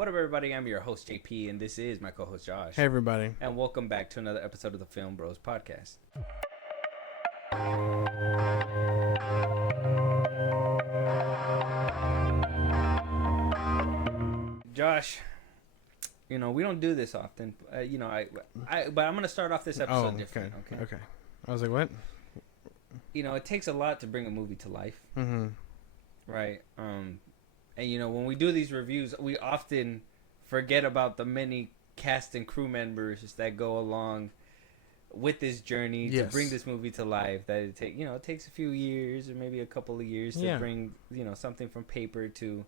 What up, everybody? I'm your host, JP, and this is my co-host, Josh. Hey, everybody. And welcome back to another episode of the Filmbros podcast. Josh, we don't do this often. But I'm going to start off this episode different. Okay. I was like, what? It takes a lot to bring a movie to life. Mm-hmm. Right. And when we do these reviews, we often forget about the many cast and crew members that go along with this journey to bring this movie to life. That it takes a few years or maybe a couple of years to bring something from paper to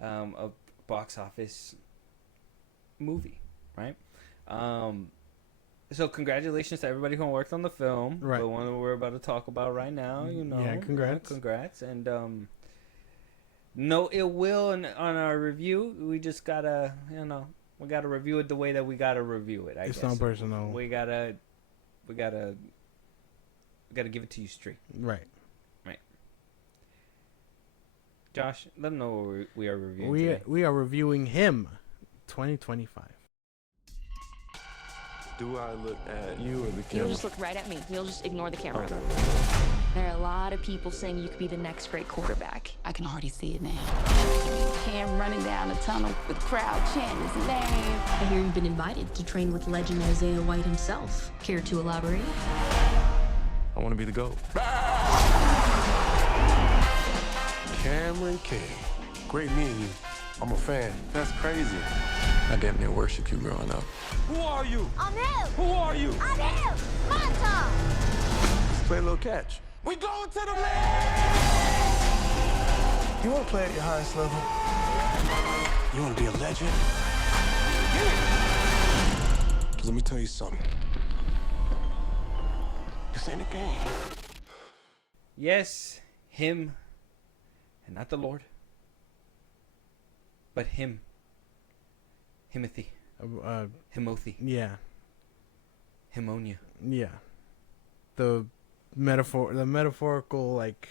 a box office movie, right? So congratulations to everybody who worked on the film, right? The one that we're about to talk about right now. Congrats, and no ill will on our review. We just gotta, we gotta review it the way that we gotta review it. It's not personal. We gotta give it to you straight. Right. Josh, let them know what we are reviewing today. We are reviewing Him, 2025. Do I look at you or the camera? You'll just look right at me. You'll just ignore the camera. Okay. There are a lot of people saying you could be the next great quarterback. I can already see it now. Cam running down the tunnel with the crowd chanting his name. I hear you've been invited to train with legend Isaiah White himself. Care to elaborate? I want to be the GOAT. Cameron King. Great meeting you. I'm a fan. That's crazy. I damn near worshiped you growing up. Who are you? I'm him. Who are you? I'm him. Manta. Let's play a little catch. We going to the land! You want to play at your highest level? You want to be a legend? Yeah. Let me tell you something. This ain't a game. Yes, Him, and not the Lord, but Him. Himothy. Himothi. Yeah. Himonia. Yeah. The metaphorical, like,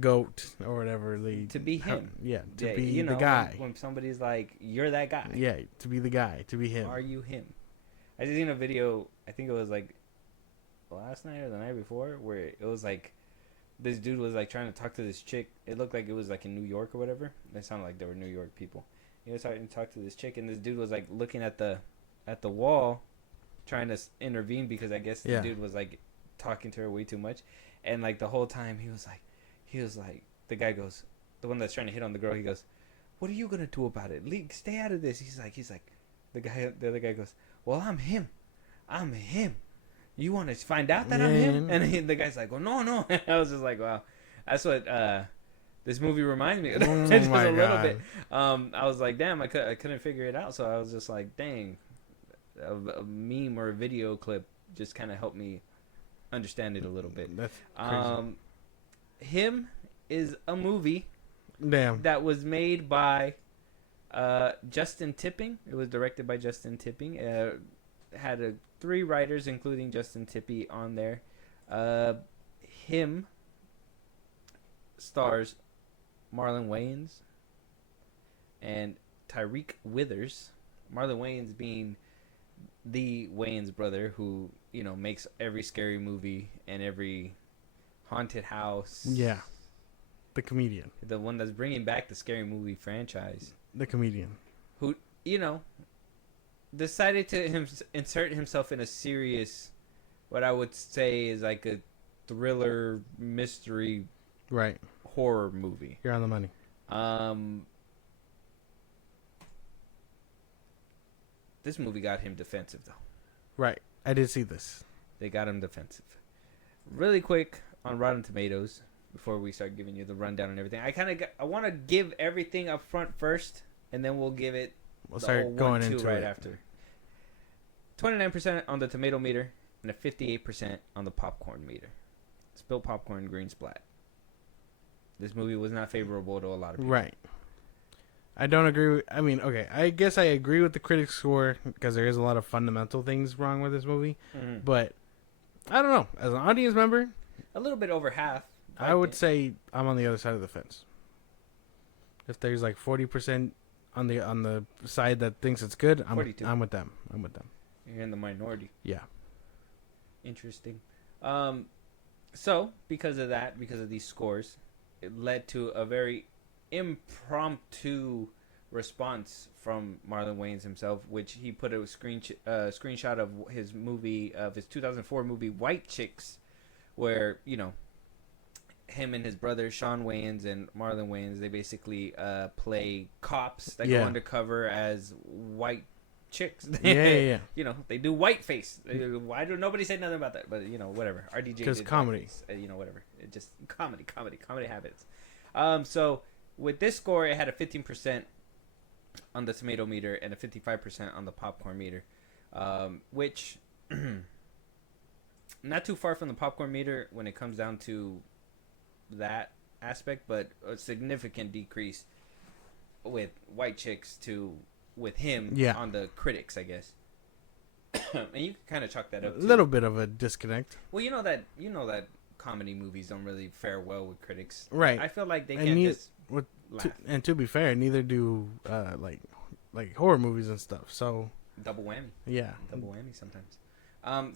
goat or whatever. To be him. To be the guy. When somebody's like, you're that guy. Yeah, to be the guy. To be him. Are you him? I just seen a video, I think it was like last night or the night before, where it was like, this dude was like trying to talk to this chick. It looked like it was like in New York or whatever. It sounded like they were New York people. He was trying to talk to this chick, and this dude was like looking at the wall, trying to intervene because I guess the dude was like talking to her way too much, and like the whole time he was like, the guy goes, the one that's trying to hit on the girl, he goes, "What are you gonna do about it? Stay out of this." He's like, the other guy goes, "Well, I'm him. You want to find out that I'm him?" And the guy's like, "Well, no." I was just like, wow, that's what this movie reminds me of. Just a little bit. I was like, damn, I couldn't figure it out, so I was just like, dang, a meme or a video clip just kind of helped me understand it a little bit. That's crazy. Him is a movie that was made by Justin Tipping. It was directed by Justin Tipping. Had 3 writers, including Justin Tipping, on there. Him stars Marlon Wayans and Tyriq Withers. Marlon Wayans being the Wayans brother who, makes every scary movie and every haunted house. Yeah. The comedian. The one that's bringing back the scary movie franchise. The comedian. Who, decided to insert himself in a serious, what I would say is like a thriller, mystery, right, horror movie. You're on the money. This movie got him defensive, though. Right. I did see this. They got him defensive. Really quick on Rotten Tomatoes before we start giving you the rundown and everything. I want to give everything up front first, and then we'll give it. We'll start going into right it after. 29% on the tomato meter and a 58% on the popcorn meter. Spilled popcorn, green splat. This movie was not favorable to a lot of people. Right. I don't agree with... okay, I guess I agree with the critics' score because there is a lot of fundamental things wrong with this movie. Mm-hmm. But, I don't know. As an audience member... A little bit over half. I would say I'm on the other side of the fence. If there's like 40% on the side that thinks it's good, 42. I'm with them. You're in the minority. Yeah. Interesting. So because of that, because of these scores, it led to a very impromptu response from Marlon Wayans himself, which he put a screenshot of his 2004 movie White Chicks, where him and his brother Sean Wayans and Marlon Wayans, they basically play cops that go undercover as white chicks. Yeah. They do whiteface. Why do nobody say nothing about that? But whatever. RDJ because did comedy. Whatever. It just comedy habits. So with this score, it had a 15% on the tomato meter and a 55% on the popcorn meter, which not too far from the popcorn meter when it comes down to that aspect, but a significant decrease with White Chicks with him on the critics, I guess. And you can kind of chalk that up. A little bit of a disconnect. Well, you know that comedy movies don't really fare well with critics, right? I feel like they can't just laugh. To be fair, neither do like horror movies and stuff. So double whammy. Yeah, double whammy sometimes.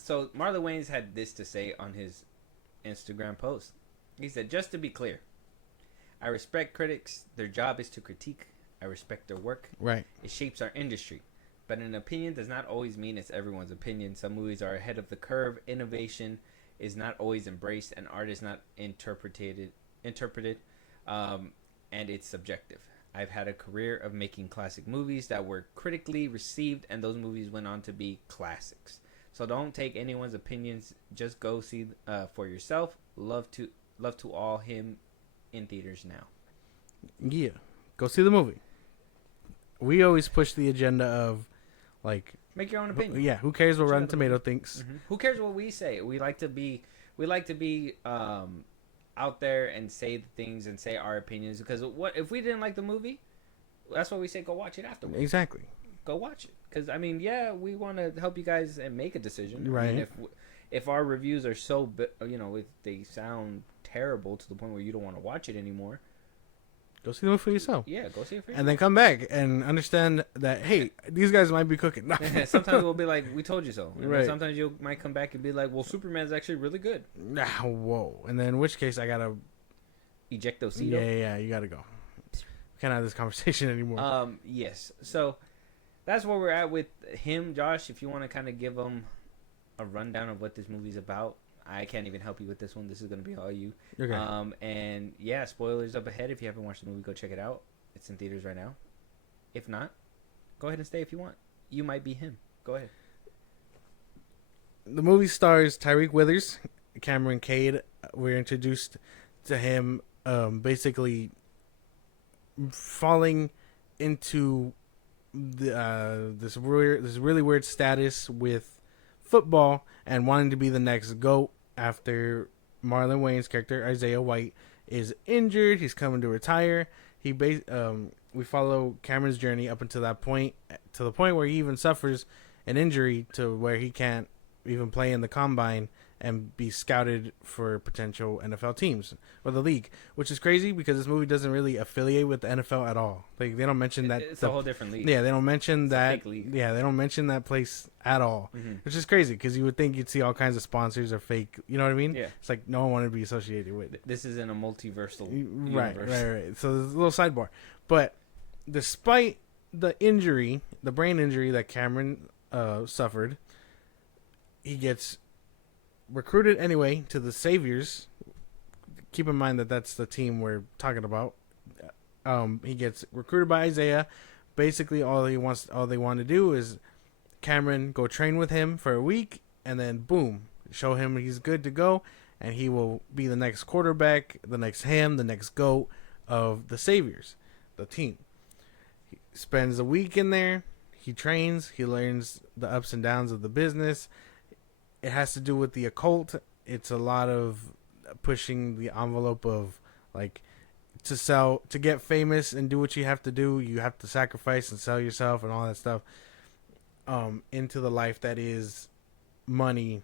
So Marlon Wayans had this to say on his Instagram post. He said, "Just to be clear, I respect critics. Their job is to critique. I respect their work. Right. It shapes our industry. But an opinion does not always mean it's everyone's opinion. Some movies are ahead of the curve. Innovation is not always embraced, and art is not interpreted, and it's subjective. I've had a career of making classic movies that were critically received, and those movies went on to be classics. So don't take anyone's opinions. Just go see for yourself. Love to all him in theaters now." Yeah, go see the movie. We always push the agenda of make your own opinion. Yeah, who cares what Rotten Tomato thinks? Mm-hmm. Who cares what we say? We like to be out there and say the things and say our opinions, because what if we didn't like the movie? That's why we say go watch it afterwards. Exactly. Go watch it, because we want to help you guys and make a decision. Right. I mean, if our reviews are so if they sound terrible to the point where you don't want to watch it anymore, go see the movie for yourself. Yeah, go see it for yourself. And then come back and understand that, hey, these guys might be cooking. Sometimes we'll be like, we told you so. And right. Sometimes you might come back and be like, well, Superman's actually really good. Whoa. And then in which case I got to... Ejectocito? Yeah, you got to go. We can't have this conversation anymore. Yes. So that's where we're at with him, Josh. If you want to kind of give them a rundown of what this movie's about. I can't even help you with this one. This is going to be all you. Okay. And yeah, spoilers up ahead. If you haven't watched the movie, go check it out. It's in theaters right now. If not, go ahead and stay if you want. You might be him. Go ahead. The movie stars Tyriq Withers, Cameron Cade. We're introduced to him basically falling into this really weird status with football and wanting to be the next GOAT after Marlon Wayans' character Isaiah White is injured. He's coming to retire. We follow Cameron's journey up until that point, to the point where he even suffers an injury to where he can't even play in the combine and be scouted for potential NFL teams or the league, which is crazy because this movie doesn't really affiliate with the NFL at all. Like they don't mention that it's a whole different league. Yeah, they don't mention it's that. A fake league. Yeah, they don't mention that place at all, which is crazy because you would think you'd see all kinds of sponsors or fake. You know what I mean? Yeah. It's like no one wanted to be associated with it. This is in a multiversal universe. Right. So there's a little sidebar, but despite the brain injury that Cameron suffered, he gets recruited anyway to the Saviors. Keep in mind that that's the team we're talking about. He gets recruited by Isaiah. Basically, all they want to do is Cameron go train with him for a week, and then boom, show him he's good to go, and he will be the next quarterback, the next GOAT of the Saviors, the team. He spends a week in there. He trains. He learns the ups and downs of the business. It has to do with the occult. It's a lot of pushing the envelope of to get famous and do what you have to do. You have to sacrifice and sell yourself and all that stuff into the life that is money,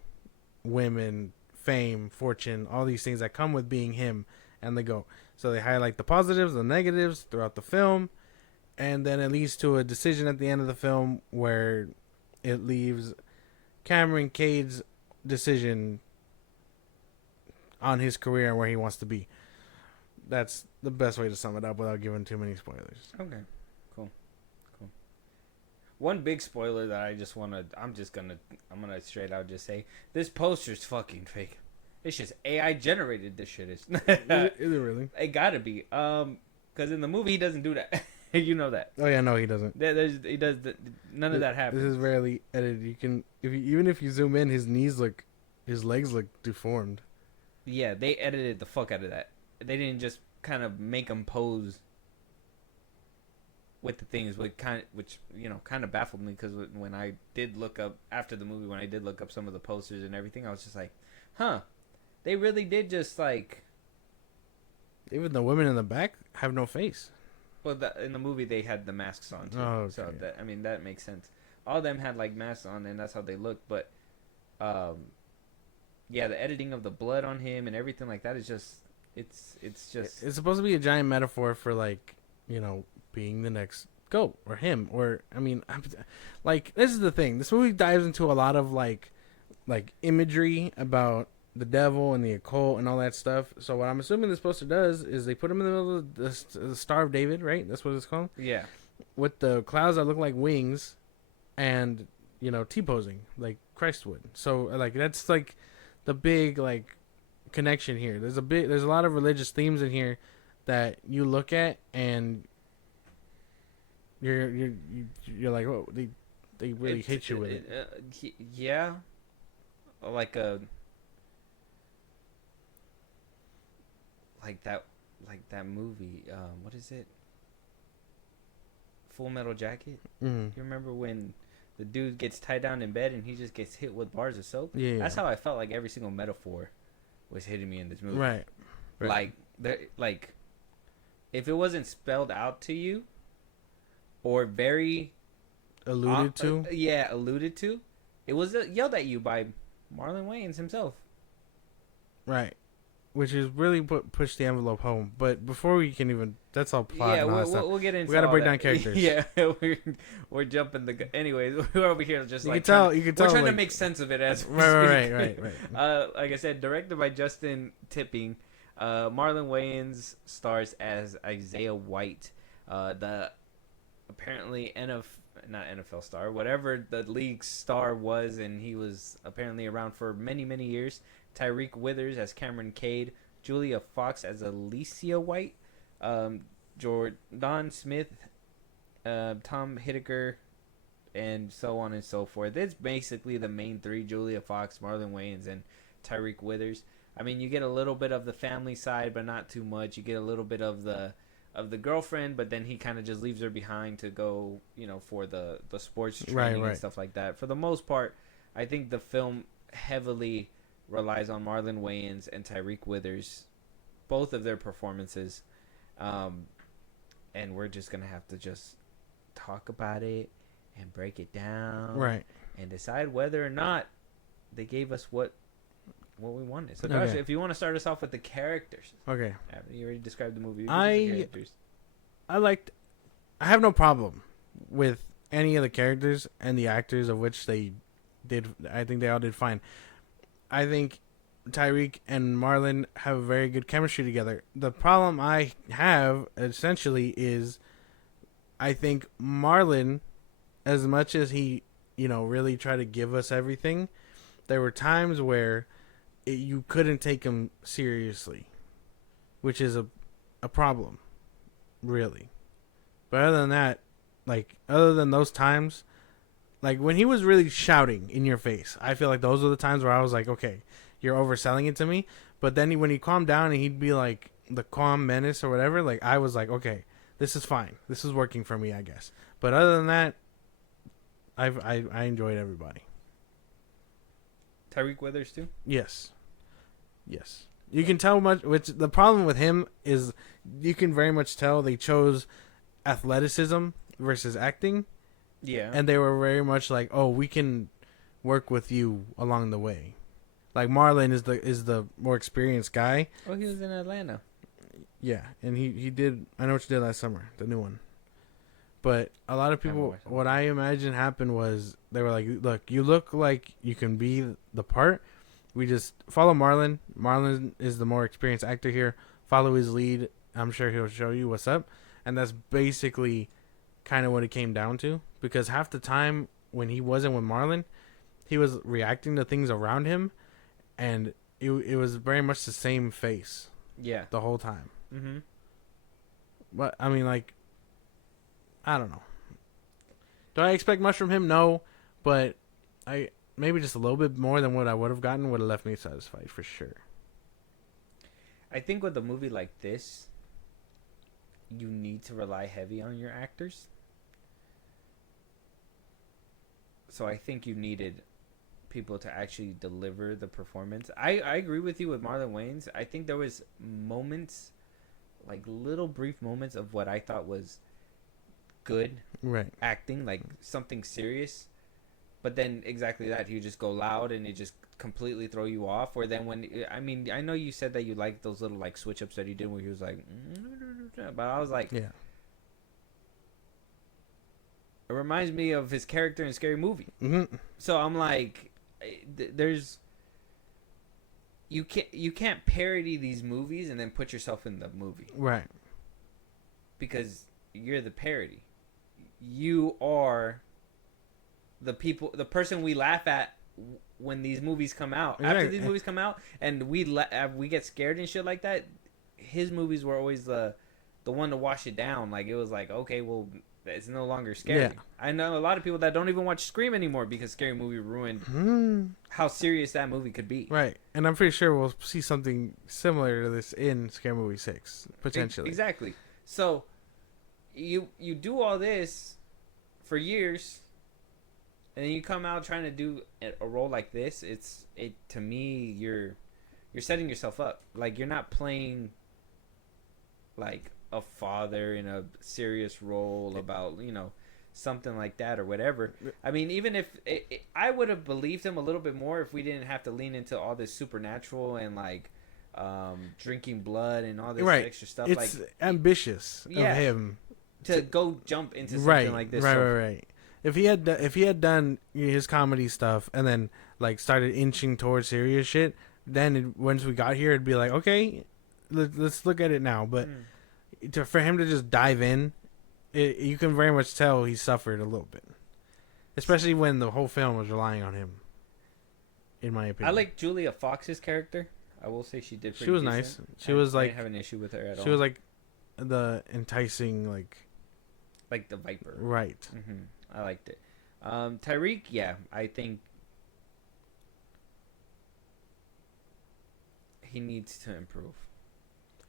women, fame, fortune, all these things that come with being him and the GOAT. So they highlight the positives, the negatives throughout the film. And then it leads to a decision at the end of the film where it leaves Cameron Cade's decision on his career and where he wants to be. That's the best way to sum it up without giving too many spoilers. Okay, cool. One big spoiler that I'm gonna straight out just say, this poster's fucking fake. It's just AI generated. This shit is. Is it really? It gotta be. Because in the movie he doesn't do that. You know that. Oh yeah, no, he doesn't. None of that happens. This is rarely edited. You can, even if you zoom in, his legs look deformed. Yeah, they edited the fuck out of that. They didn't just kind of make him pose with the things, which kind of baffled me, because when I did look up after the movie, when I did look up some of the posters and everything, I was just like, huh, they really did just like. Even the women in the back have no face. Well, in the movie they had the masks on too, okay. So that makes sense. All of them had like masks on, and that's how they looked. But, yeah, the editing of the blood on him and everything like that is just, it's supposed to be a giant metaphor for like, being the next GOAT or him or like this is the thing. This movie dives into a lot of like imagery about the devil and the occult and all that stuff. So what I'm assuming this poster does is they put him in the middle of the Star of David, right? That's what it's called. Yeah. With the clouds that look like wings, and T-posing like Christ would. So like that's like the big like connection here. There's a lot of religious themes in here that you look at and you're like, oh, they really hit you with it. Yeah. Like that movie, what is it? Full Metal Jacket? Mm-hmm. You remember when the dude gets tied down in bed and he just gets hit with bars of soap? Yeah. That's how I felt like every single metaphor was hitting me in this movie. Right. Like, if it wasn't spelled out to you or very alluded to, it was yelled at you by Marlon Wayans himself. Right. Which is really push the envelope home. But before we can even, that's all plot. Yeah, and all we'll get into. We gotta break that. down characters. Yeah, we're jumping the. Anyways, we're over here just you like can tell. we're trying to make sense of it as we right. Like I said, directed by Justin Tipping. Marlon Wayans stars as Isaiah White, the apparently not NFL star, whatever the league star was, and he was apparently around for many, many years. Tyriq Withers as Cameron Cade, Julia Fox as Alicia White, Jordan Smith, Tom Hittaker, and so on and so forth. It's basically the main three: Julia Fox, Marlon Wayans, and Tyriq Withers. I mean, you get a little bit of the family side, but not too much. You get a little bit of the girlfriend, but then he kind of just leaves her behind to go, for the sports training and stuff like that. For the most part, I think the film heavily relies on Marlon Wayans and Tyriq Withers, both of their performances, and we're just gonna have to just talk about it and break it down, right, and decide whether or not they gave us what we wanted. So, Josh, if you want to start us off with the characters, okay. You already described the movie. I have no problem with any of the characters and the actors, of which they did. I think they all did fine. I think Tyriq and Marlon have very good chemistry together. The problem I have, essentially, is I think Marlon, as much as he, really tried to give us everything, there were times where you couldn't take him seriously, which is a problem, really. But other than that, other than those times, when he was really shouting in your face, I feel like those were the times where I was like, okay, you're overselling it to me. But then when he calmed down and he'd be like the calm menace or whatever, I was like, okay, this is fine. This is working for me, I guess. But other than that, I enjoyed everybody. Tyriq Withers too? Yes. You can tell much. Which the problem with him is, you can very much tell they chose athleticism versus acting. Yeah. And they were very much like, oh, we can work with you along the way. Like Marlon is the more experienced guy. Oh, he was in Atlanta. Yeah, and he did. I Know What You Did Last Summer, the new one. But a lot of people, watched it. what I imagine happened was they were like, "Look, you look like you can be the part. We just follow Marlon. Marlon is the more experienced actor here. Follow his lead. I'm sure he'll show you what's up." And that's basically kind of what it came down to. Because half the time when he wasn't with Marlon, he was reacting to things around him, and it was very much the same face Yeah. the whole time. Mm-hmm. But I mean, like, I don't know. Do I expect much from him? No, but I maybe just a little bit more than what I would have gotten would have left me satisfied for sure. I think with a movie like this, you need to rely heavy on your actors. So I think you needed people to actually deliver the performance. I agree with you with Marlon Wayans. I think there was moments, like little brief moments of what I thought was good Right. acting, like something serious. But then exactly that, he would just go loud and it just completely throw you off. Or then when, I mean, I know you said that you liked those little like switch ups that he did where he was like, but I was like, Yeah. it reminds me of his character in Scary Movie. Mm-hmm. So I'm like, there's, you can't parody these movies and then put yourself in the movie Right. because you're the parody. You are the person we laugh at when these movies come out. After Exactly. these movies come out and we get scared and shit like that, his movies were always the one to wash it down. Like it was like, okay, well, it's no longer scary. Yeah. I know a lot of people that don't even watch Scream anymore because Scary Movie ruined how serious that movie could be. Right. And I'm pretty sure we'll see something similar to this in Scary Movie 6, potentially. Exactly. So you do all this for years, and then you come out trying to do a role like this. To me, you're setting yourself up. Like you're not playing like a father in a serious role about, something like that or whatever. I mean, even if I would have believed him a little bit more if we didn't have to lean into all this supernatural and like drinking blood and all this extra stuff. It's like ambitious Yeah. of him to go jump into something like this. Right. If he had done his comedy stuff and then like started inching towards serious shit, then once we got here, it'd be like, okay, let's look at it now. But for him to just dive in, you can very much tell he suffered a little bit, especially when the whole film was relying on him. In my opinion, I like Julia Fox's character. I will say she did. She was decent. nice. She was I like didn't have an issue with her at all. she was like the enticing like the Viper. right. I liked it. Tyriq, yeah, I think he needs to improve.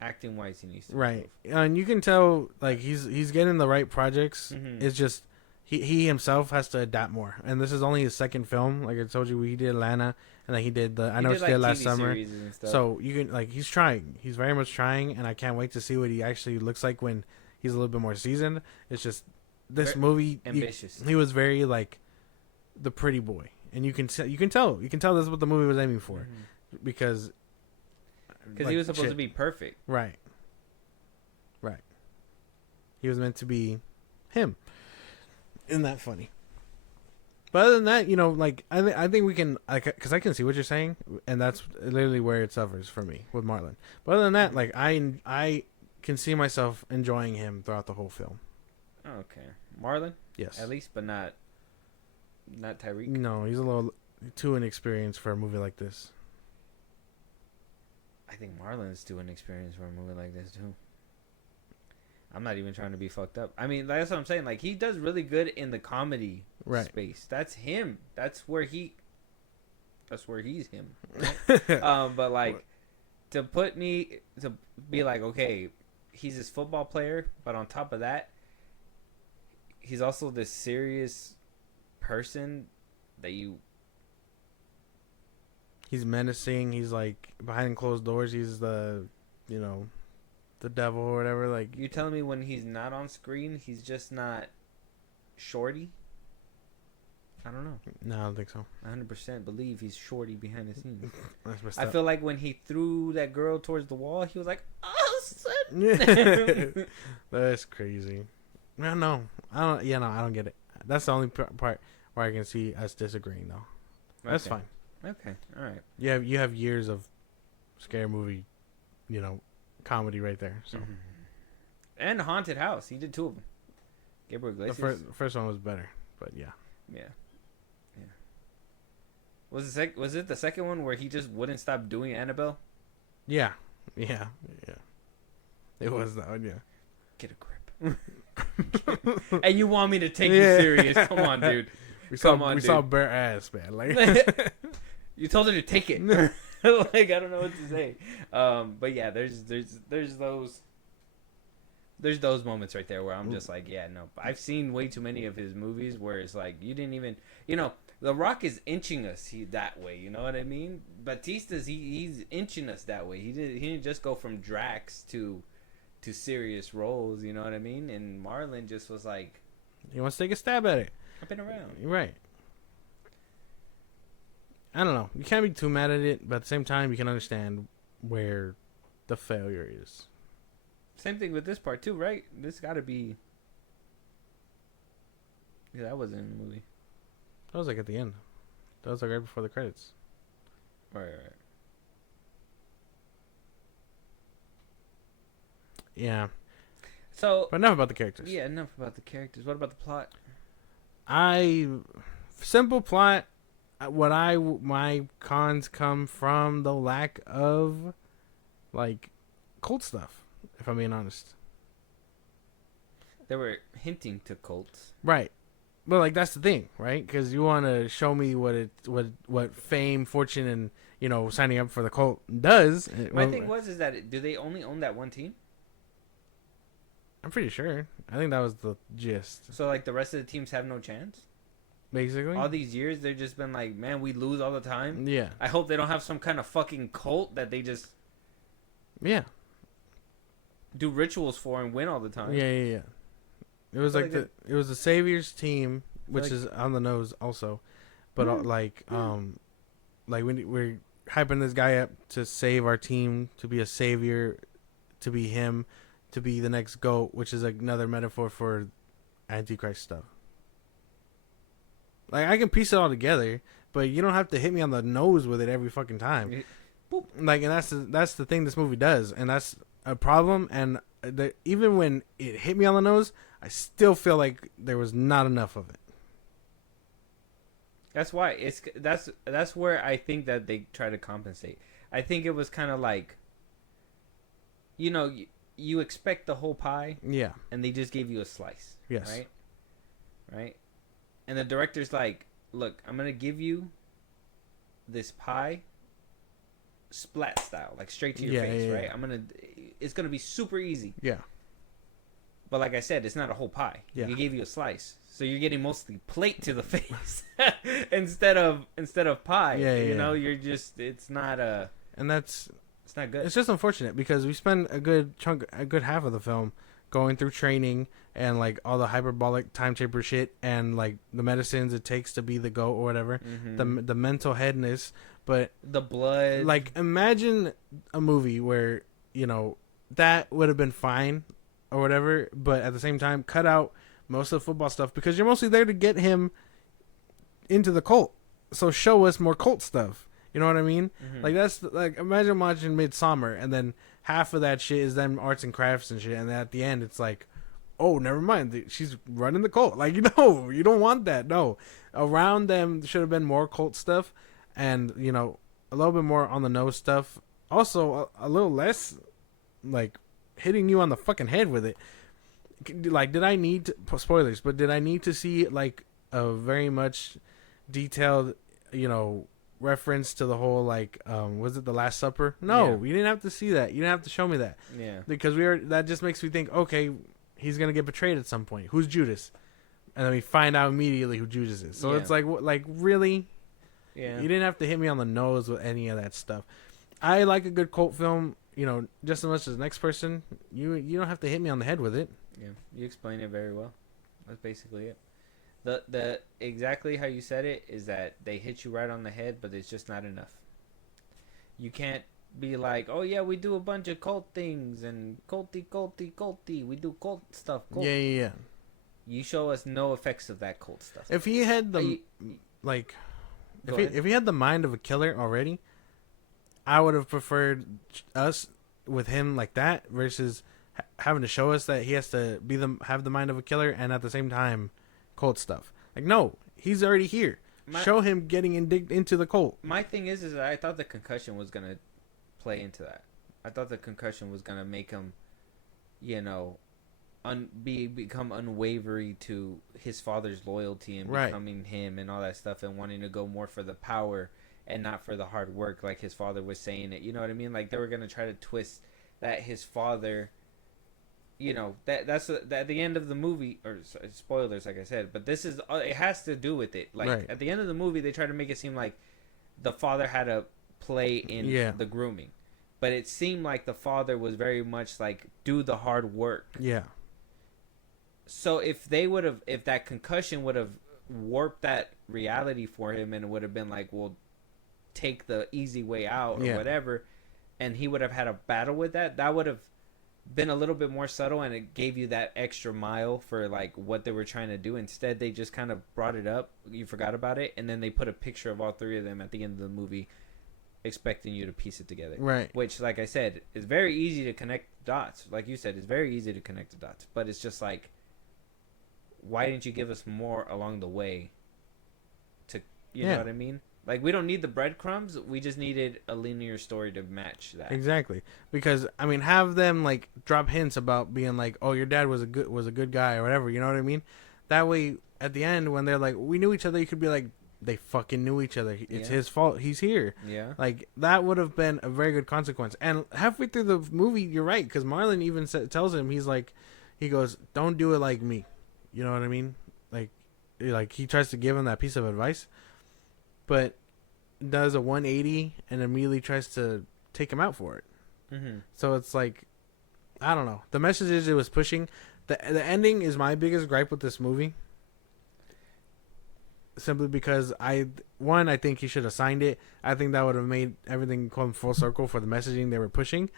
Acting wise, he needs to Right, improve. and you can tell like he's getting the right projects. It's just he himself has to adapt more. And this is only his second film. Like I told you, he did Atlanta, and then he did I know it's like last TV summer. series and stuff. So you can he's trying. He's very much trying, and I can't wait to see what he actually looks like when he's a little bit more seasoned. It's just this Very movie. ambitious. He was very like the pretty boy, and you can tell that's what the movie was aiming for, because he was supposed to be perfect. Right. He was meant to be him. Isn't that funny? But other than that, I think we can, because I can see what you're saying, and that's literally where it suffers for me with Marlon. But other than that, like I can see myself enjoying him throughout the whole film. Okay, Marlon. Yes. At least, but not Tyriq. No, he's a little too inexperienced for a movie like this. I think Marlon's too inexperienced for a movie like this too. I'm not even trying to be fucked up. I mean, that's what I'm saying. Like, he does really good in the comedy space. That's him. That's where he's him. Right? But like, to be like, okay, he's this football player, but on top of that, he's also this serious person that He's menacing. He's like behind closed doors. He's the devil or whatever. Like, you telling me when he's not on screen, he's just not shorty? I don't know. No, I don't think so. 100% believe he's shorty behind the scenes. That's messed I up. feel like when he threw that girl towards the wall, he was like, "Oh, son." That's crazy. No, I don't. Yeah, no, I don't get it. That's the only part where I can see us disagreeing, though. That's Okay. fine. Okay, all right. You have years of scary movie, comedy right there. So And Haunted House. He did 2 of them. Gabriel the Iglesias. first one was better, but yeah. Yeah. Yeah. Was it the second one where he just wouldn't stop doing Annabelle? Yeah. It was that one, yeah. Get a grip. And you want me to take you serious? Come on, dude. We Come saw on, we dude. saw bare ass, man. Like You told her to take it. Like, I don't know what to say. But yeah, there's those moments right there where I'm just like, yeah, no. I've seen way too many of his movies where it's like you didn't even, The Rock is inching us that way. You know what I mean? Batista's he's inching us that way. He didn't just go from Drax to serious roles. You know what I mean? And Marlon just was like, he wants to take a stab at it. I've been around. You're right. I don't know. You can't be too mad at it, but at the same time, you can understand where the failure is. Same thing with this part too, right? This got to be. Yeah, that wasn't in the movie. That was like at the end. That was like right before the credits. Right. Yeah. So. But enough about the characters. Yeah, enough about the characters. What about the plot? Simple plot. My cons come from the lack of, like, cult stuff, if I'm being honest. They were hinting to cults. Right. But, like, that's the thing, right? Because you want to show me what fame, fortune, and, signing up for the cult does. My thing is that do they only own that one team? I'm pretty sure. I think that was the gist. So, like, the rest of the teams have no chance? Basically. All these years, they've just been like, man, we lose all the time. Yeah. I hope they don't have some kind of fucking cult that they just Yeah. do rituals for and win all the time. Yeah. It was like it was the Saviors team, which like- is on the nose also, but like when we're hyping this guy up to save our team, to be a savior, to be him, to be the next GOAT, which is another metaphor for Antichrist stuff. Like, I can piece it all together, but you don't have to hit me on the nose with it every fucking time. Boop. Like, and that's the thing this movie does, and that's a problem. And even when it hit me on the nose, I still feel like there was not enough of it. That's why that's where I think that they try to compensate. I think it was kind of like, you expect the whole pie, Yeah. and they just gave you a slice. Yes. Right. And the director's like, look, I'm gonna give you this pie, splat style, like straight to your face, right? It's gonna be super easy. Yeah. But like I said, it's not a whole pie. Yeah. He gave you a slice, so you're getting mostly plate to the face instead of pie. Yeah, yeah. You're just it's not And it's not good. it's just unfortunate because we spend a good half of the film going through training and like all the hyperbolic time chamber shit and like the medicines it takes to be the GOAT or whatever, the mental headness, but the blood. like imagine a movie where that would have been fine or whatever, but at the same time cut out most of the football stuff because you're mostly there to get him into the cult. So show us more cult stuff. You know what I mean? Like that's like imagine watching Midsummer and then half of that shit is them arts and crafts and shit, and then at the end it's like, oh, never mind, she's running the cult. Like, you don't want that. No, around them should have been more cult stuff, and a little bit more on the nose stuff. Also, a little less like hitting you on the fucking head with it. Like, did I need to, spoilers? But did I need to see like a very much detailed, reference to the whole like was it the Last Supper? No, you didn't have to see that. You didn't have to show me that. Yeah. Because that just makes me think, okay, he's gonna get betrayed at some point. Who's Judas? And then we find out immediately who Judas is. So it's like really? Yeah. You didn't have to hit me on the nose with any of that stuff. I like a good cult film, just as much as the next person. You don't have to hit me on the head with it. Yeah, you explained it very well. That's basically it. The exactly how you said it is that they hit you right on the head, but it's just not enough. You can't be like, oh yeah, we do a bunch of cult things and culty. We do cult stuff. Cult. Yeah. You show us no effects of that cult stuff. If he had the like, if he had the mind of a killer already, I would have preferred us with him like that versus having to show us that he has to have the mind of a killer and at the same time cult stuff. Like, no, he's already here. Show him getting into the cult. My thing is that I thought the concussion was gonna play into that. I thought the concussion was gonna make him, you know, become unwavering to his father's loyalty and becoming him and all that stuff and wanting to go more for the power and not for the hard work like his father was saying it. You know what I mean? Like they were gonna try to twist that his father, you know, that's at the end of the movie, or spoilers like I said, but this is, it has to do with it. Like at the end of the movie they try to make it seem like the father had a play in the grooming, but it seemed like the father was very much like do the hard work. So if that concussion would have warped that reality for him and it would have been like, well, take the easy way out or whatever, and he would have had a battle with that would have been a little bit more subtle and it gave you that extra mile for like what they were trying to do. Instead they just kind of brought it up, you forgot about it, and then they put a picture of all three of them at the end of the movie expecting you to piece it together, which like I said is very easy to connect dots. Like you said, it's very easy to connect the dots, but it's just like, why didn't you give us more along the way to, you know what I mean? Like, we don't need the breadcrumbs. We just needed a linear story to match that. Exactly. Because, I mean, have them, like, drop hints about being like, oh, your dad was a good guy or whatever. You know what I mean? That way, at the end, when they're like, we knew each other, you could be like, they fucking knew each other. It's his fault. He's here. Yeah. Like, that would have been a very good consequence. And halfway through the movie, you're right. Because Marlon even tells him, he goes, don't do it like me. You know what I mean? Like he tries to give him that piece of advice, but does a 180 and immediately tries to take him out for it. Mm-hmm. So it's like, I don't know. The messages it was pushing, the ending is my biggest gripe with this movie. Simply because I think he should have signed it. I think that would have made everything come full circle for the messaging they were pushing,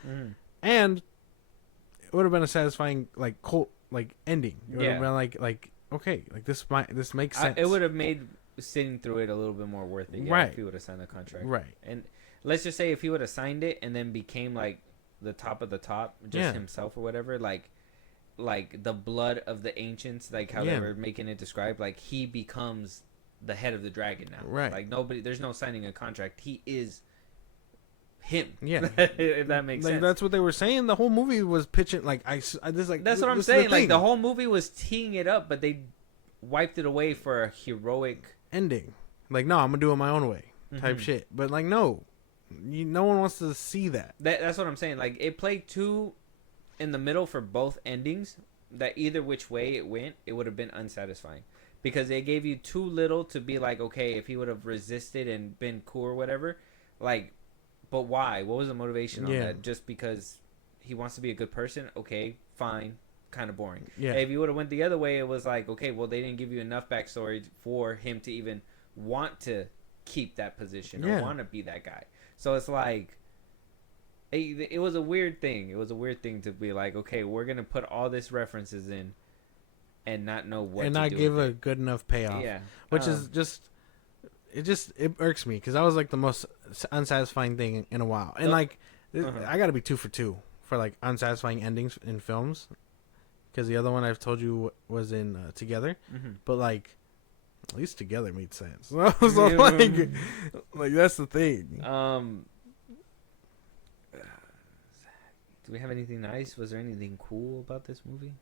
and it would have been a satisfying like cult like ending. It would have been like okay, like this makes sense. It would have made sitting through it a little bit more worth it, if he would have signed the contract, And let's just say if he would have signed it and then became like the top of the top, just himself or whatever, like the blood of the ancients, like how they were making it described, like he becomes the head of the dragon now, like there's no signing a contract, he is him. If that makes sense. That's what they were saying. The whole movie was pitching like that's what I'm saying. Like the whole movie was teeing it up, but they wiped it away for a heroic ending. Like, no, I'm gonna do it my own way type shit. But like, no one wants to see that. That's what I'm saying. Like, it played too in the middle for both endings. That either which way it went, it would have been unsatisfying because they gave you too little to be like, okay, if he would have resisted and been cool or whatever, like. But why? What was the motivation on that? Just because he wants to be a good person? Okay, fine. Kind of boring. If you would have went the other way, it was like, okay, well, they didn't give you enough backstory for him to even want to keep that position or want to be that guy. So it's like, it was a weird thing. It was a weird thing to be like, okay, we're going to put all this references in and not know what to do. And not give a good enough payoff. Which is just... It irks me because that was like the most unsatisfying thing in a while, and I got to be 2 for 2 for like unsatisfying endings in films, because the other one I've told you was in Together, but like at least Together made sense. So like that's the thing. Do we have anything nice? Was there anything cool about this movie?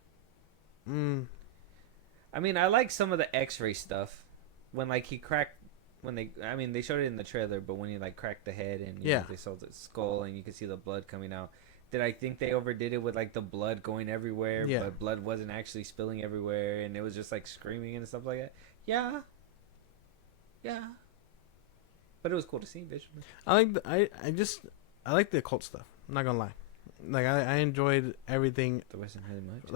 I mean, I like some of the X-ray stuff when like he cracked. They showed it in the trailer, but when he like cracked the head and you know, they saw the skull and you could see the blood coming out. Did I think they overdid it with like the blood going everywhere, but blood wasn't actually spilling everywhere and it was just like screaming and stuff like that? Yeah. But it was cool to see visually. I like the occult stuff. I'm not gonna lie. Like I enjoyed everything. There wasn't really much.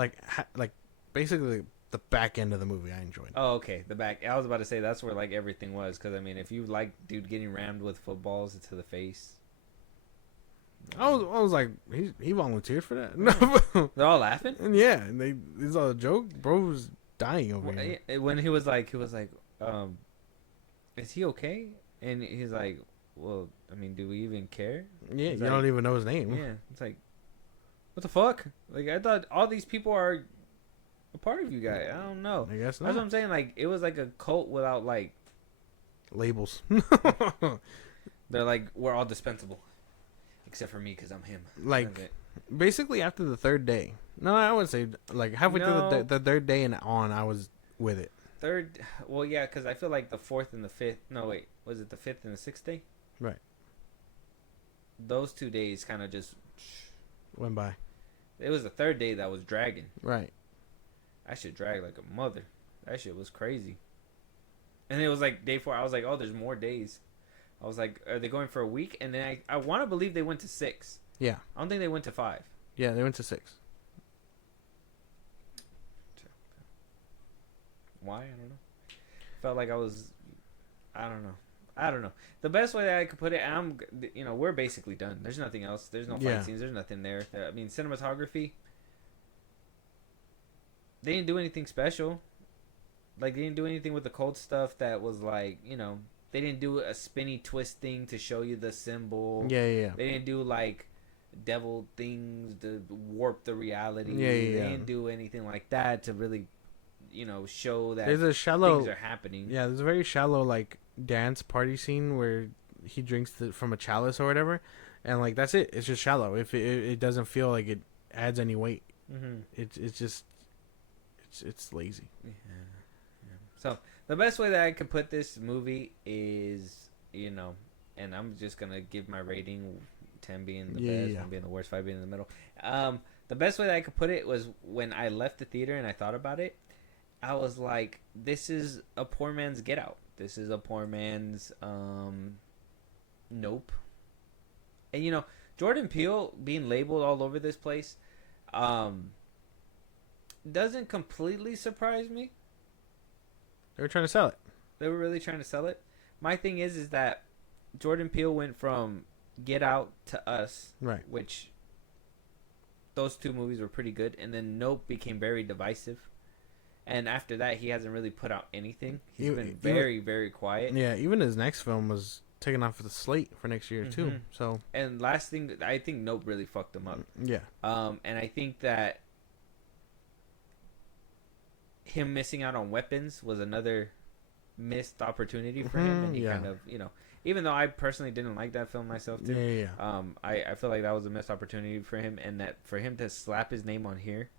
Like basically. The back end of the movie I enjoyed. Oh, okay. The back. I was about to say that's where like everything was, because I mean, if you like dude getting rammed with footballs into the face, I was like, he volunteered for that. No, they're all laughing. And yeah, and it's all a joke, bro. dying over here. When he was like, is he okay? And he's like, well, I mean, do we even care? Yeah, He's you like, don't even know his name. Yeah, it's like, what the fuck? Like, I thought all these people are a part of you guys. I don't know. I guess That's what not. I'm saying. Like, it was like a cult without like, Labels. they're like, we're all dispensable, except for me because I'm him. Like, That's it. basically after the third day. No, I would say like halfway No. through the third day and on, I was with it. Third, well, yeah, because I feel like the fourth and the fifth. No, wait, was it the fifth and the sixth day? Right. Those 2 days kind of just. Went by. It was the third day that was dragging. Right. That shit dragged like a mother. That shit was crazy. And it was like day 4. I was like, oh, there's more days. I was like, are they going for a week? And then I want to believe they went to 6. Yeah. I don't think they went to 5. Yeah, they went to 6. Why? I don't know. Felt like I was. I don't know. The best way that I could put it, we're basically done. There's nothing else. There's no fight scenes. There's nothing there. I mean, cinematography. They didn't do anything special. Like, they didn't do anything with the cult stuff that was like, they didn't do a spinny twist thing to show you the symbol. Yeah. They didn't do like devil things to warp the reality. Yeah. They didn't do anything like that to really, show that There's a shallow things are happening. Yeah, there's a very shallow like dance party scene where he drinks from a chalice or whatever, and like that's it. It's just shallow. If it doesn't feel like it adds any weight, it's just it's lazy. Yeah. So the best way that I could put this movie is, and I'm just gonna give my rating, 10 being the best, 1 being the worst, 5 being in the middle. The best way that I could put it was when I left the theater and I thought about it. I was like, this is a poor man's Get Out. This is a poor man's Nope. And Jordan Peele being labeled all over this place doesn't completely surprise me. They were trying to sell it. They were really trying to sell it. My thing is that Jordan Peele went from Get Out to Us, Right. which those 2 movies were pretty good, and then Nope became very divisive. And after that, he hasn't really put out anything. He's been very, very quiet. Yeah, even his next film was taken off the slate for next year too. So, and last thing, I think Nope really fucked him up. Yeah. And I think that him missing out on Weapons was another missed opportunity for him, and he kind of, even though I personally didn't like that film myself too. Yeah. I feel like that was a missed opportunity for him, and that for him to slap his name on here.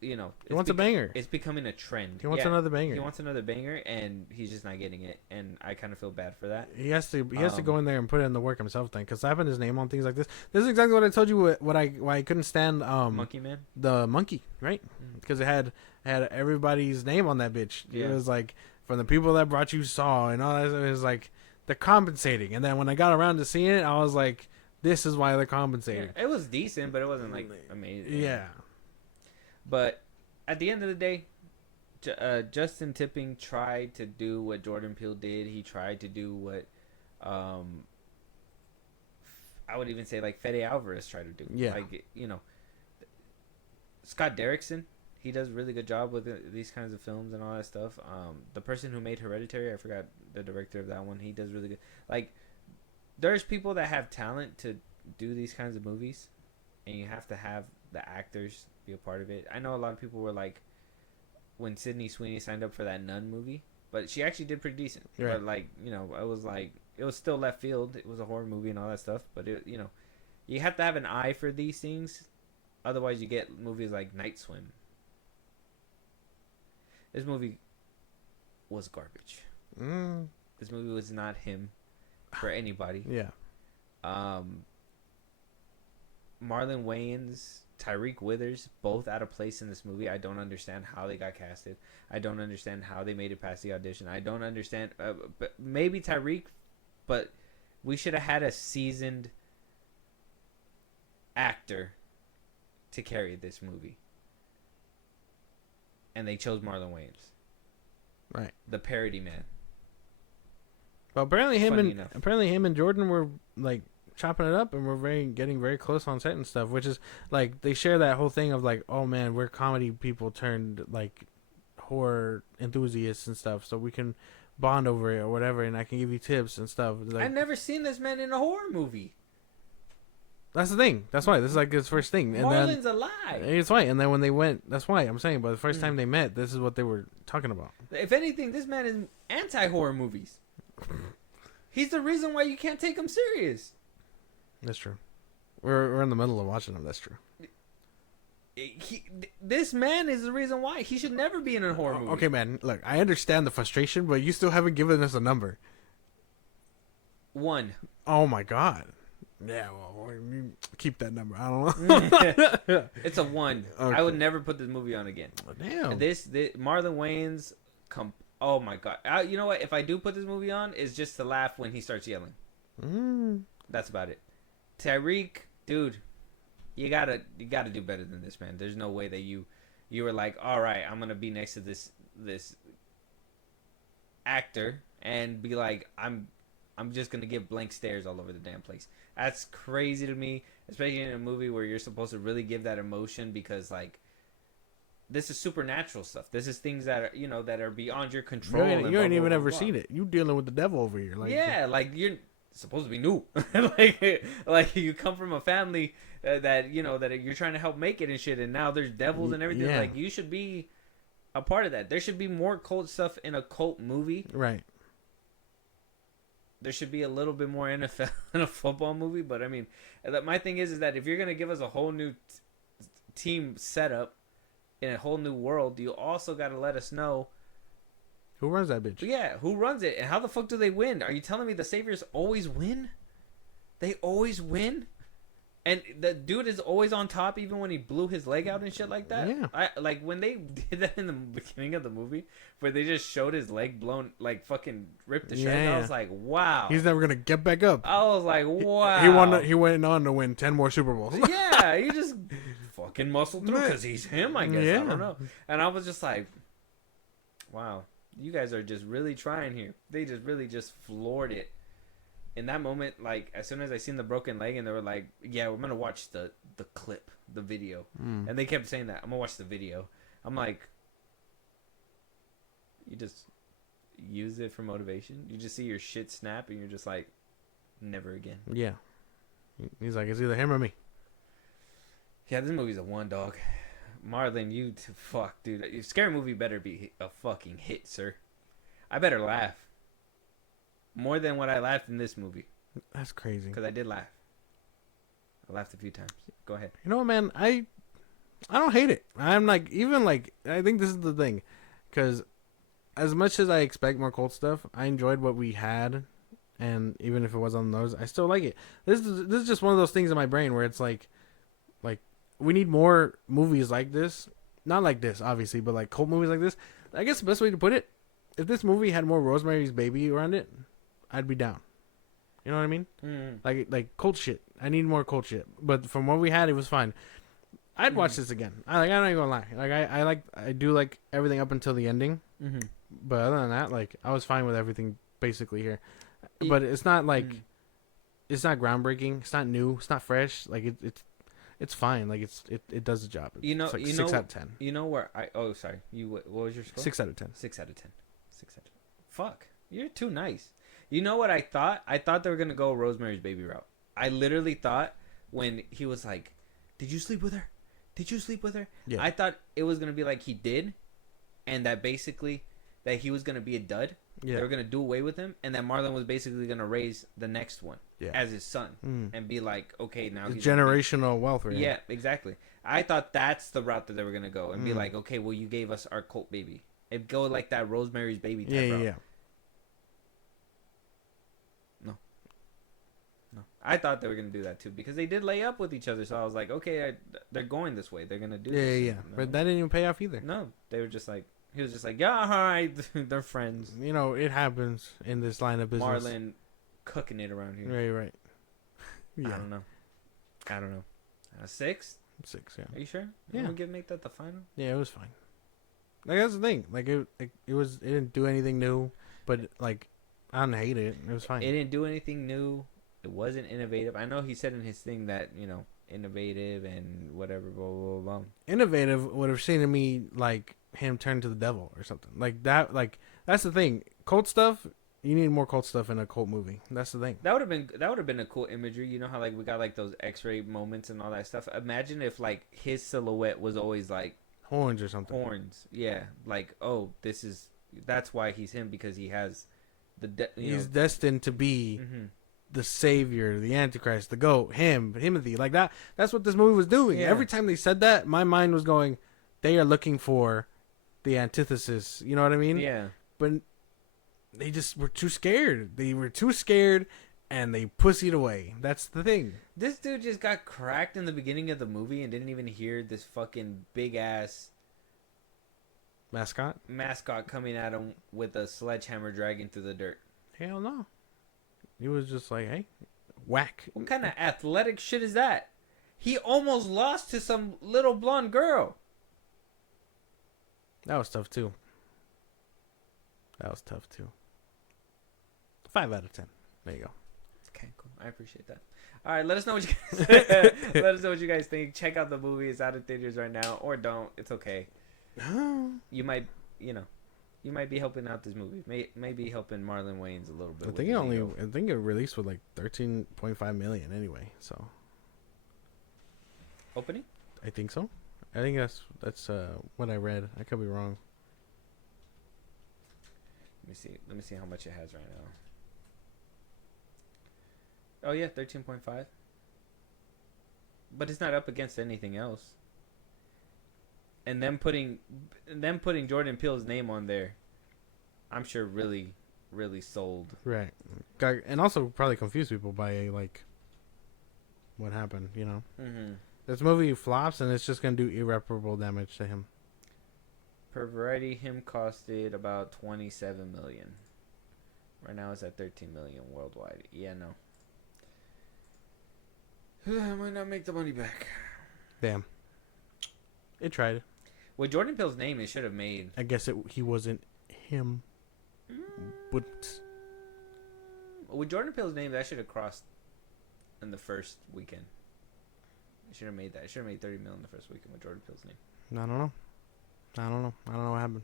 He wants a banger. It's becoming a trend. He wants another banger. He wants another banger, and he's just not getting it. And I kind of feel bad for that. He has to go in there and put in the work himself then, because slapping his name on things like this. This is exactly what I told you. Why I couldn't stand Monkey Man, the monkey, right? Because it had everybody's name on that bitch. Yeah. It was like from the people that brought you Saw and all that. It was like they're compensating. And then when I got around to seeing it, I was like, this is why they're compensating. Yeah, it was decent, but it wasn't like amazing. Yeah. But at the end of the day, Justin Tipping tried to do what Jordan Peele did. He tried to do what I would even say like Fede Alvarez tried to do. Yeah. Like, Scott Derrickson, he does a really good job with these kinds of films and all that stuff. The person who made Hereditary, I forgot the director of that one, he does really good. Like, there's people that have talent to do these kinds of movies, and you have to have the actors be a part of it. I know a lot of people were like, when Sydney Sweeney signed up for that Nun movie, but she actually did pretty decent. Right. But like, I was like, it was still left field. It was a horror movie and all that stuff, but it, you have to have an eye for these things. Otherwise, you get movies like Night Swim. This movie was garbage. This movie was not him for anybody. Yeah. Marlon Wayans, Tyriq Withers, both out of place in this movie. I don't understand how they got casted. I don't understand how they made it past the audition. I don't understand. But maybe Tyriq, but we should have had a seasoned actor to carry this movie. And they chose Marlon Wayans. Right. The parody man. Well, apparently him Funny enough. and Jordan were like chopping it up, and we're getting very close on set and stuff. Which is like they share that whole thing of like, oh man, we're comedy people turned like horror enthusiasts and stuff, so we can bond over it or whatever, and I can give you tips and stuff. Like, I've never seen this man in a horror movie. that's the thing. That's why this is like his first thing. And Marlon's then, alive. it's why. And then when they went, that's why I'm saying. But the first time they met, this is what they were talking about. If anything, this man is anti-horror movies. He's the reason why you can't take him serious. That's true. We're in the middle of watching them. That's true. This man is the reason why he should never be in a horror movie. Okay, man. Look, I understand the frustration, but you still haven't given us a number. 1. Oh my god. Yeah, well, keep that number. I don't know. It's a 1. Okay. I would never put this movie on again. Damn. This Marlon Wayans. Oh my god. You know what? If I do put this movie on, it's just to laugh when he starts yelling. That's about it. Tyriq, dude, you gotta do better than this, man. There's no way that you were like, all right, I'm gonna be next to this actor and be like, I'm just gonna give blank stares all over the damn place. That's crazy to me, especially in a movie where you're supposed to really give that emotion, because like this is supernatural stuff. This is things that are that are beyond your control. You ain't even ever seen it. You dealing with the devil over here. Like, yeah, like you're supposed to be new. like you come from a family that you're trying to help make it and shit, and now there's devils and everything. Yeah. Like you should be a part of that. There should be more cult stuff in a cult movie. Right. There should be a little bit more NFL in a football movie, but I mean, my thing is that if you're gonna give us a whole new team setup in a whole new world, you also got to let us know who runs that bitch. Yeah, who runs it, and how the fuck do they win? Are you telling me the Saviors always win? They always win, and the dude is always on top, even when he blew his leg out and shit like that. Yeah. Like when they did that in the beginning of the movie, where they just showed his leg blown, like fucking ripped to shreds. Yeah. I was like, wow. He's never gonna get back up. I was like, wow. He went on to win 10 more Super Bowls. Yeah, he just fucking muscled through because he's him, I guess. Yeah. I don't know. And I was just like, wow, you guys are just really trying here. They just really just floored it. In that moment, like, as soon as I seen the broken leg, and they were like, yeah, we're going to watch the clip, the video. And they kept saying that, I'm going to watch the video. I'm like, you just use it for motivation? You just see your shit snap, and you're just like, never again. Yeah. He's like, it's either him or me. Yeah, this movie's a 1, dog. Marlon, fuck, dude. Scary movie better be a fucking hit, sir. I better laugh. More than what I laughed in this movie. That's crazy. Because I did laugh. I laughed a few times. Go ahead. You know what, man? I don't hate it. I'm like, even like, I think this is the thing. Because as much as I expect more cult stuff, I enjoyed what we had. And even if it was on those, I still like it. This is just one of those things in my brain where it's like we need more movies like this. Not like this, obviously, but like cult movies like this. I guess the best way to put it, if this movie had more Rosemary's Baby around it, I'd be down. You know what I mean? Mm. Like cult shit. I need more cult shit. But from what we had, it was fine. I'd watch this again. I'm not even gonna lie. Like I do like everything up until the ending. Mm-hmm. But other than that, like I was fine with everything basically here. But it's not like it's not groundbreaking. It's not new. It's not fresh. Like it's fine. Like it does the job. It's like 6 out of 10. You know where sorry. What was your score? 6 out of 10. 6 out of 10. 6 out of 10. Fuck. You're too nice. You know what I thought? I thought they were gonna go Rosemary's Baby route. I literally thought when he was like, "Did you sleep with her? Did you sleep with her?" Yeah. I thought it was gonna be like he did, and that basically that he was gonna be a dud. Yeah. They were gonna do away with him, and that Marlon was basically gonna raise the next one as his son, and be like, okay, now It's he's generational wealth, right? Yeah, exactly. I thought that's the route that they were gonna go, and be like, okay, well, you gave us our cult baby. It'd go like that Rosemary's Baby type route. Yeah. No, I thought they were gonna do that too, because they did lay up with each other. So I was like, okay, they're going this way. They're gonna do this. Yeah. No. But that didn't even pay off either. No, they were just like, he was just like, yeah, all right, they're friends. You know, it happens in this line of business. Marlon cooking it around here. Right. Yeah. I don't know. 6? 6, yeah. Are you sure? Yeah. I'm gonna make that the final. Yeah, it was fine. Like that's the thing. Like it didn't do anything new, but like I didn't hate it. It was fine. It didn't do anything new. It It wasn't innovative. I know he said in his thing that, innovative and whatever, blah, blah, blah. Innovative would have seen to me like him turn to the devil or something like that. Like that's the thing. Cult stuff. You need more cult stuff in a cult movie. That's the thing. That would have been a cool imagery. You know how like we got like those X-ray moments and all that stuff. Imagine if like his silhouette was always like Horns or something. horns. Yeah, like that's why he's him, because he has He's destined to be hmm the savior, the antichrist, the goat, Timothy, like that. That's what this movie was doing. Yeah. Every time they said that, my mind was going, they are looking for the antithesis. You know what I mean? Yeah. But they just were too scared. They were too scared, and they pussied away. That's the thing. This dude just got cracked in the beginning of the movie and didn't even hear this fucking big ass Mascot? mascot coming at him with a sledgehammer dragging through the dirt. Hell no. He was just like, hey, whack. What kind of athletic shit is that? He almost lost to some little blonde girl. That was tough too. 5 out of 10. There you go. Okay, cool. I appreciate that. All right, let us know what you guys let us know what you guys think. Check out the movie. It's out of theaters right now, or don't. It's okay. You might, you might be helping out this movie. May be helping Marlon Wayans a little bit. I think it released with like 13.5 million anyway. So Opening. I think so. I think that's what I read. I could be wrong. Let me see how much it has right now. Oh yeah, 13.5. But it's not up against anything else. And them putting Jordan Peele's name on there, I'm sure really, really sold. Right. And also probably confuse people by like what happened. Mm-hmm. This movie flops and it's just gonna do irreparable damage to him. Per Variety, him costed about 27 million. Right now it's at 13 million worldwide. Yeah, no. I might not make the money back. Damn. It tried. With Jordan Peele's name, it should have made. I guess he wasn't him. But With Jordan Peele's name, that should have crossed in the first weekend. It should have made that. It should have made 30 million the first weekend with Jordan Peele's name. I don't know. I don't know what happened.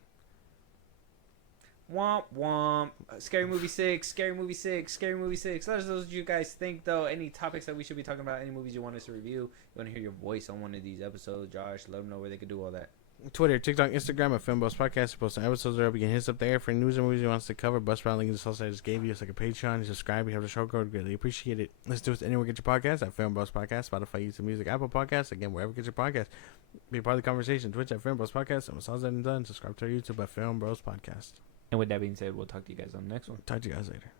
Womp womp. Scary Movie 6. Scary Movie 6. Scary Movie 6. Let us know what you guys think, though. Any topics that we should be talking about. Any movies you want us to review. You want to hear your voice on one of these episodes. Josh, let them know where they could do all that. Twitter, TikTok, Instagram at Filmbros Podcast. We post episodes there. You can hit us up there for news and movies you want us to cover. Bus round link in the sauce I just gave you. It's like a Patreon. You subscribe. You have the show code. Greatly appreciate it. Let's do it anywhere get your podcast at Filmbros Podcast, Spotify, YouTube Music, Apple Podcasts. Again, wherever get your podcast. Be a part of the conversation. Twitch at Filmbros Podcast. And when it's all said and done, subscribe to our YouTube at Filmbros Podcast. And with that being said, we'll talk to you guys on the next one. Talk to you guys later.